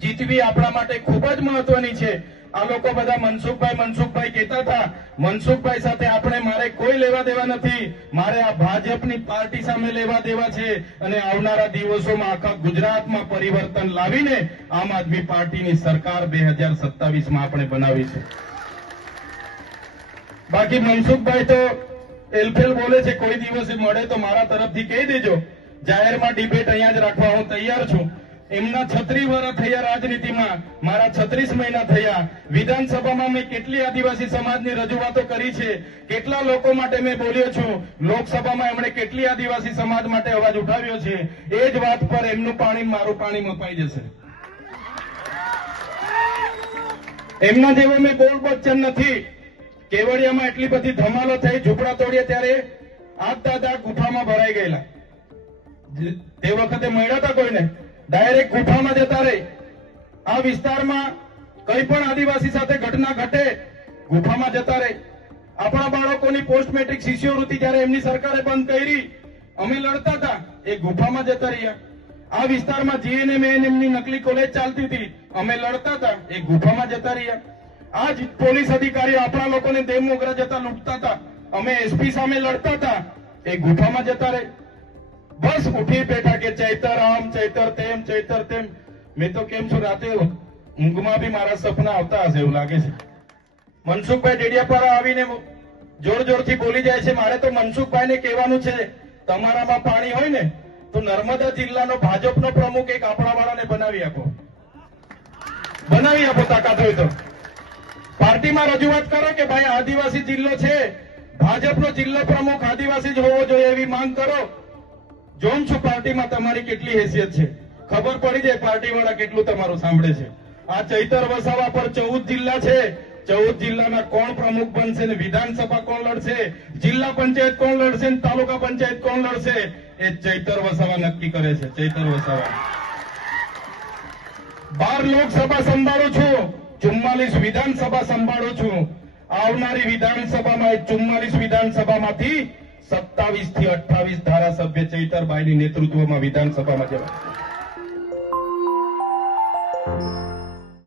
જીતવી આપણા માટે ખૂબ જ મહત્વની છે। આ લોકો બધા મનસુખભાઈ કહેતા હતા, મનસુખભાઈ સાથે મારે કોઈ લેવા દેવા નથી, મારે આ ભાજપની પાર્ટી સામે લેવા દેવા છે અને આવનારા દિવસોમાં આખા ગુજરાતમાં પરિવર્તન લાવીને આમ આદમી પાર્ટીની સરકાર 2027માં આપણે બનાવી છે। બાકી મનસુખભાઈ તો એલફેલ બોલે છે, કોઈ દિવસે મળે તો મારા તરફથી કહી દેજો, જાહેરમાં ડિબેટ અહીંયા જ રાખવા હું તૈયાર છું। એમના 36 વર્ષ થયા રાજનીતિમાં, મારા 36 મહિના થયા। વિધાનસભામાં મેં કેટલી આદિવાસી સમાજની રજૂઆતો કરી છે, કેટલા લોકો માટે મેં બોલ્યો છું, લોકસભામાં એમણે કેટલી આદિવાસી સમાજ માટે અવાજ ઉઠાવ્યો છે। એ જ વાત પર એમનું પાણી મારું પાણી મપાઈ જશે। એમના જેવો મેં બોલ બચ્ચન નથી। કેવડિયામાં એટલી બધી ધમાલો થઈ, ઝૂંપડા તોડ્યા ત્યારે આજ દાદા ગુફામાં ભરાઈ ગયેલા। તે વખતે મળ્યા હતા કોઈને? ડાયરેક્ટ ગુફામાં જતા રહે। આ વિસ્તારમાં કઈ પણ આદિવાસી સાથે ઘટના ઘટે, ગુફામાં જતા રહે। આપણા બાળકોની પોસ્ટ મેટ્રિક શિષ્યવૃત્તિ જ્યારે એમની સરકારે બંધ કરી, અમે લડતા હતા, એ ગુફામાં જતા રહ્યા। આ વિસ્તારમાં જીએનએમ એમની નકલી કોલેજ ચાલતી હતી, અમે લડતા હતા, એ ગુફામાં જતા રહ્યા। આ જ પોલીસ અધિકારીઓ આપણા લોકોને દેવમોગરા જતા લૂંટતા હતા, અમે એસપી સામે લડતા હતા, એ ગુફામાં જતા રહે। બસ ઉઠી બેઠા કે ચૈતર આમ, ચૈતર તેમ, ચૈતર તેમ। મેં તો કેમ છું, રાતે ઊંઘમાં બી મારા સપના આવતા હશે એવું લાગે છે। મનસુખભાઈ ડેડિયાપાડા આવીને જોરથી બોલી જાય છે। મારે તો મનસુખભાઈને કહેવાનું છે, તમારામાં પાણી હોય ને તો નર્મદા જિલ્લાનો ભાજપનો પ્રમુખ એક આપણાવાળાને બનાવી આપો, તાકાત હોય તો પાર્ટીમાં રજૂઆત કરો કે ભાઈ આદિવાસી જિલ્લો છે, ભાજપનો જિલ્લો પ્રમુખ આદિવાસી જ હોવો જોઈએ એવી માંગ કરો। જોઉં છું પાર્ટીમાં તમારી કેટલી હેસિયત છે, ખબર પડી જાય પાર્ટીવાળા કેટલું તમારું સાંભળે છે। આ ચૈતર વસાવા પર 14 જિલ્લા છે, 14 જિલ્લાના કોણ પ્રમુખ બનશે ને વિધાનસભા કોણ લડશે, જિલ્લા પંચાયત કોણ લડશે ને તાલુકા પંચાયત કોણ લડશે, એ ચૈતર વસાવા નક્કી કરે છે। ચૈતર વસાવા 12 લોકસભા સંભાળું છું, 44 વિધાનસભા સંભાળું છું। આવનારી વિધાનસભામાં 44 વિધાનસભામાંથી 27 થી 28 ધારાસભ્ય ચૈતરભાઈની નેતૃત્વમાં વિધાનસભામાં જવાય।